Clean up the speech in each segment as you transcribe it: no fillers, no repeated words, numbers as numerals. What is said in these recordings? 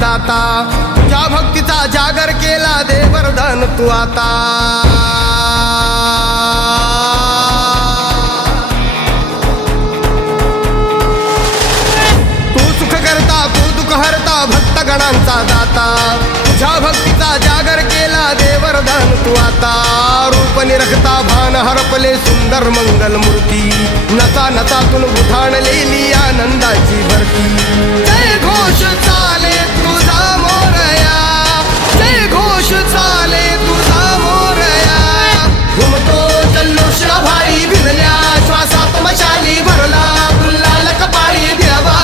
दाता तुझ्या भक्तीचा जागर केला दे वरदान तू आता भक्तगणांचा दाता तुझ्या भक्तीचा जागर केला दे वरदान तू आता रूप निरखता भान हरपले सुंदर मंगल मूर्ती नचा नचातून उठाणलेली आनंदाची भरती जय घोष चाले तुझा मोरया जय घोष चाले तुझा मोरया घुमतो जल्लोष भाई भिनल्या श्वासात मशाली भरला गुल्लाल कपाळी देवा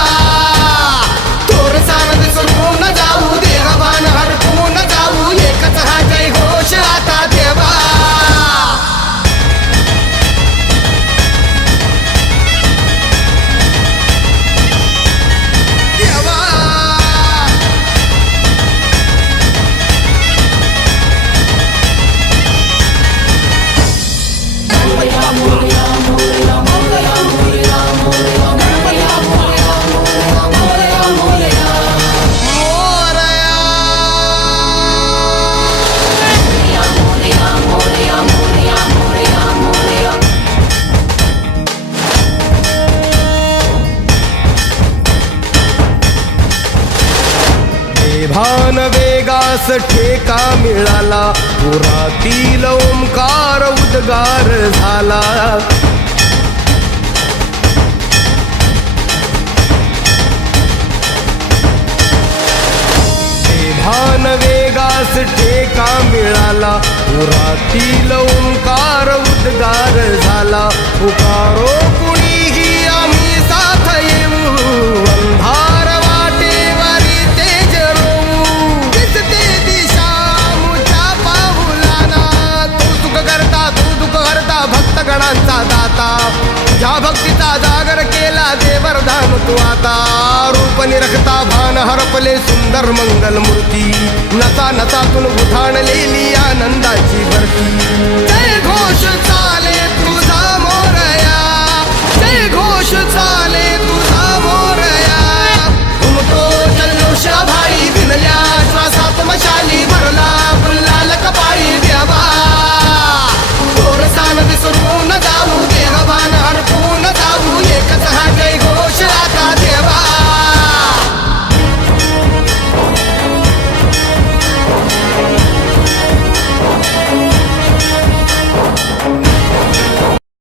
भान वेगास ठेका मिळाला पुरातील ओंकार उद्गार झाला भान वेगास ठेका मिळाला पुरातील ओंकार उद्गार झाला पुकारो कुणीही आम्ही साथ येऊ अंधार वाटेवरी तेज रोवू दिसते दिशा मुच्या पाऊलाना तू सुख करता तू दुःख करता भक्तगणांचा दाता तुझ्या भक्तीचा जागर केला दे वरदान तू आता रूप निरखता भान हरपले सुंदर मंगल मूर्ती नचा नचातून उठाणलेली आनंदाची भरती जय घोष चाल